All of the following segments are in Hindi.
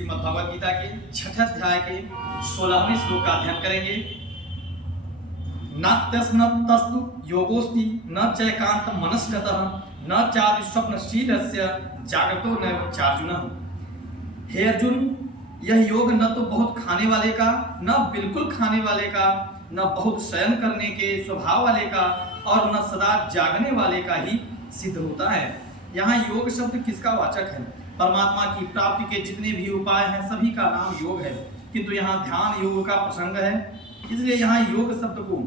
श्रीमद् भगवद गीता के 6वें अध्याय के 16वें श्लोक का अध्ययन करेंगे। नात्यस्नतस्तु योगोस्ति न चैकांत मनस्कतः न चादि स्वप्नशीलस्य जागतो नैव चार्जुन। हे अर्जुन, यह योग न तो बहुत खाने वाले का, न बिल्कुल खाने वाले का, न बहुत शयन करने के स्वभाव वाले का और न सदा जागने वाले का ही सिद्ध होता है। यहाँ योग शब्द किसका वाचक है? परमात्मा की प्राप्ति के जितने भी उपाय हैं सभी का नाम योग है, किंतु यहाँ ध्यान योग का प्रसंग है, इसलिए यहाँ योग शब्द को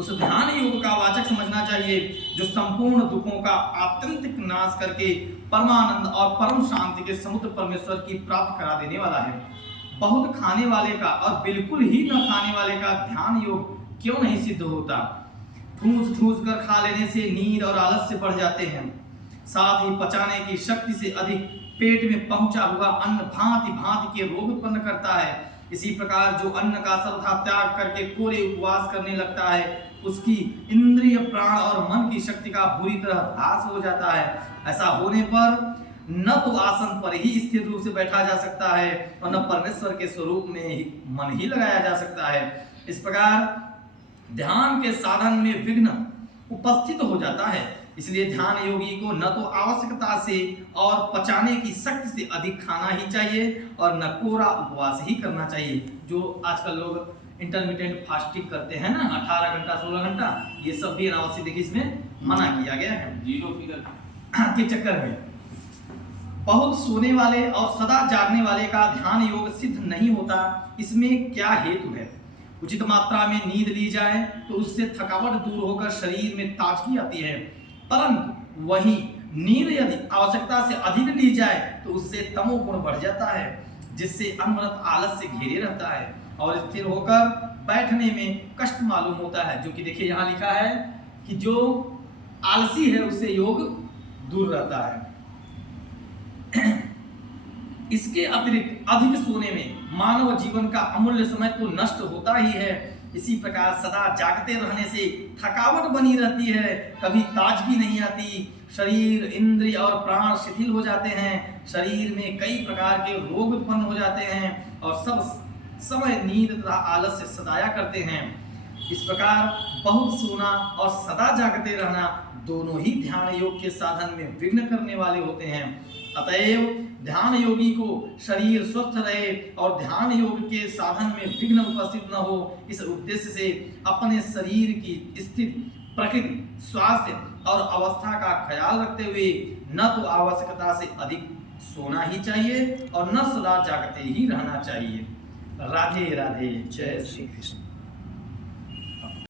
उस ध्यान योग का वाचक समझना चाहिए जो संपूर्ण दुखों का आत्यंतिक नाश करके परमानंद और परम शांति के समुद्र परमेश्वर की प्राप्त करा देने वाला है। बहुत खाने वाले का और बिल्कुल ही न खाने वाले का ध्यान योग क्यों नहीं सिद्ध होता? ठूस ठूस कर खा लेने से नींद और आलस्य बढ़ जाते हैं, साथ ही पचाने की शक्ति से अधिक पेट में पहुंचा हुआ अन्न भांति भांति के रोग उत्पन्न करता है। इसी प्रकार जो अन्न का सर्वथा त्याग करके कोरे उपवास करने लगता है, उसकी इंद्रिय प्राण और मन की शक्ति का बुरी तरह ह्रास हो जाता है। ऐसा होने पर न तो आसन पर ही स्थिर रूप से बैठा जा सकता है और न परमेश्वर के स्वरूप में मन ही लगाया जा सकता है। इस प्रकार ध्यान के साधन में विघ्न उपस्थित हो जाता है। इसलिए ध्यान योगी को न तो आवश्यकता से और पचाने की शक्ति से अधिक खाना ही चाहिए और न कोरा उपवास ही करना चाहिए। जो आजकल लोग इंटरमिटेंट फास्टिंग करते हैं ना, 18 घंटा 16 घंटा, ये सब भी अनावश्यक देखिए इसमें मना किया गया है। जीरो फिगर के चक्कर में बहुत सोने वाले और सदा जागने वाले का ध्यान योग सिद्ध नहीं होता। इसमें क्या हेतु है? उचित मात्रा में नींद ली जाए तो उससे थकावट दूर होकर शरीर में ताजगी आती है, परंतु वही नींद यदि आवश्यकता से अधिक ली जाए तो उससे तमोगुण बढ़ जाता है, जिससे अनवरत आलस्य घेरे रहता है और स्थिर होकर बैठने में कष्ट मालूम होता है। जो कि देखिए यहाँ लिखा है कि जो आलसी है उससे योग दूर रहता है। इसके अतिरिक्त अधिक सोने में मानव जीवन का अमूल्य समय तो नष्ट होता ही है। इसी प्रकार सदा जागते रहने से थकावट बनी रहती है, कभी ताजगी नहीं आती, शरीर इंद्रिय और प्राण शिथिल हो जाते हैं, शरीर में कई प्रकार के रोग उत्पन्न हो जाते हैं और सब समय नींद तथा आलस्य सताया करते हैं। इस प्रकार बहुत सोना और सदा जागते रहना दोनों ही ध्यान योग के साधन में विघ्न करने वाले होते हैं। अतएव ध्यान योगी को शरीर स्वस्थ रहे और ध्यान योग के साधन में विघ्न उपस्थित न हो, इस उद्देश्य से अपने शरीर की स्थिति, प्रकृति, स्वास्थ्य और अवस्था का ख्याल रखते हुए न तो आवश्यकता से अधिक सोना ही चाहिए और न सदा जागते ही रहना चाहिए। राधे राधे, जय श्री कृष्ण।